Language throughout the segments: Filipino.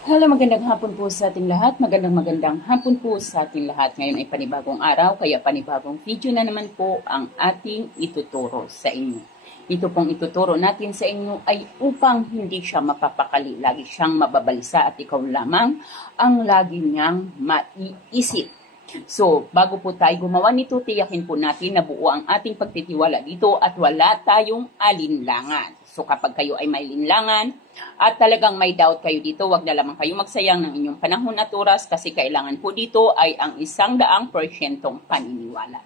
Hello, magandang hapon po sa ating lahat. Magandang hapon po sa ating lahat. Ngayon ay panibagong araw, kaya panibagong video na naman po ang ating ituturo sa inyo. Ito pong ituturo natin sa inyo ay upang hindi siya mapapakali, lagi siyang mababalisa at ikaw lamang ang lagi niyang maiisip. So, bago po tayo gumawa nito, tiyakin po natin na buo ang ating pagtitiwala dito at wala tayong alinlangan. So, kapag kayo ay may linlangan at talagang may doubt kayo dito, wag na lamang kayo magsayang ng inyong panahon at oras kasi kailangan po dito ay ang 100% paniniwala.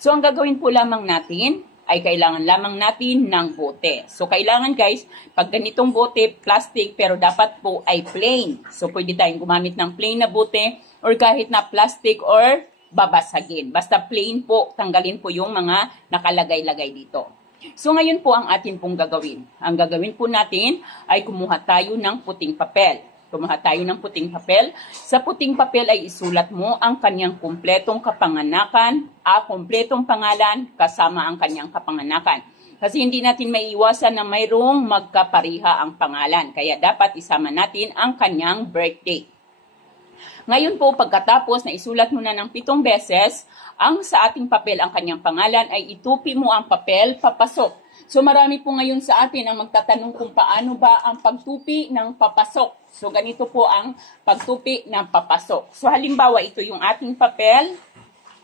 So, ang gagawin po lamang natin ay kailangan lamang natin ng bote. So, kailangan guys, pag ganitong bote, plastic, pero dapat po ay plain. So, pwede tayong gumamit ng plain na bote or kahit na plastic or babasagin. Basta plain po, tanggalin po yung mga nakalagay-lagay dito. So, ngayon po ang atin pong gagawin. Ang gagawin po natin ay kumuha tayo ng puting papel. Kumuha tayo ng puting papel. Sa puting papel ay isulat mo ang kanyang kumpletong kapanganakan, kumpletong pangalan, kasama ang kanyang kapanganakan. Kasi hindi natin maiiwasan na mayroong magkapariha ang pangalan. Kaya dapat isama natin ang kanyang birthday. Ngayon po, pagkatapos na isulat mo na ng 7 beses, ang sa ating papel ang kanyang pangalan ay itupi mo ang papel papasok. So marami po ngayon sa atin ang magtatanong kung paano ba ang pagtupi ng papasok. So ganito po ang pagtupi ng papasok. So halimbawa, ito yung ating papel.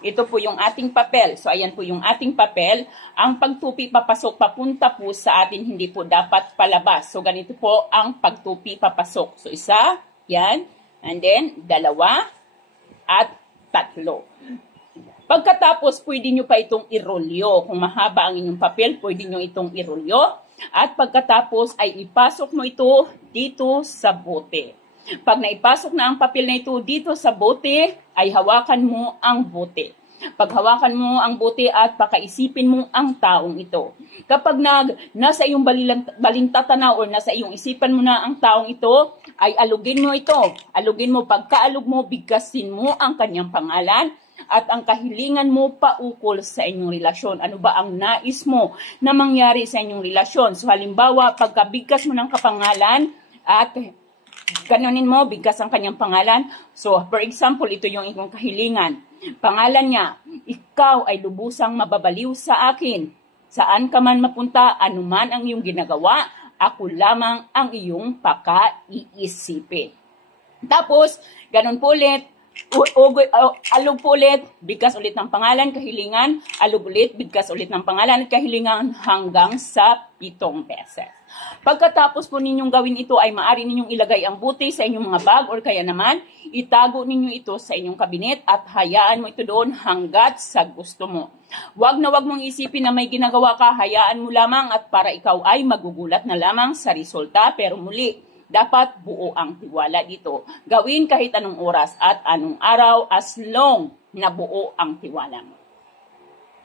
Ito po yung ating papel. So ayan po yung ating papel. Ang pagtupi papasok papunta po sa atin, hindi po dapat palabas. So ganito po ang pagtupi papasok. So isa, yan. And then, 2 at 3. Pagkatapos, pwede nyo pa itong irolyo. Kung mahaba ang inyong papel, pwede nyo itong irolyo. At pagkatapos, ay ipasok mo ito dito sa bote. Pag naipasok na ang papel na ito dito sa bote, ay hawakan mo ang bote. Pag hawakan mo ang bote at pakaisipin mo ang taong ito. Kapag nasa iyong balintatanaw o nasa iyong isipan mo na ang taong ito, ay alugin mo ito. Alugin mo, pagkaalog mo, bigkasin mo ang kanyang pangalan at ang kahilingan mo paukol sa inyong relasyon. Ano ba ang nais mo na mangyari sa inyong relasyon? So halimbawa, pagkabigkas mo ng kapangalan at ganunin mo, bigkas ang kanyang pangalan. So, for example, ito yung inyong kahilingan. Pangalan niya, ikaw ay lubusang mababaliw sa akin. Saan ka man mapunta, anuman ang iyong ginagawa, ako lamang ang iyong pakaiisipin. Tapos, ganun po ulit, alog po ulit, bigkas ulit ng pangalan, kahilingan, alog ulit, bigkas ulit ng pangalan at kahilingan hanggang sa 7 beses. Pagkatapos po ninyong gawin ito ay maaari ninyong ilagay ang bote sa inyong mga bag or kaya naman itago ninyo ito sa inyong kabinet at hayaan mo ito doon hanggat sa gusto mo. Wag mong isipin na may ginagawa ka, hayaan mo lamang at para ikaw ay magugulat na lamang sa resulta, pero muli, dapat buo ang tiwala dito. Gawin kahit anong oras at anong araw as long na buo ang tiwala mo.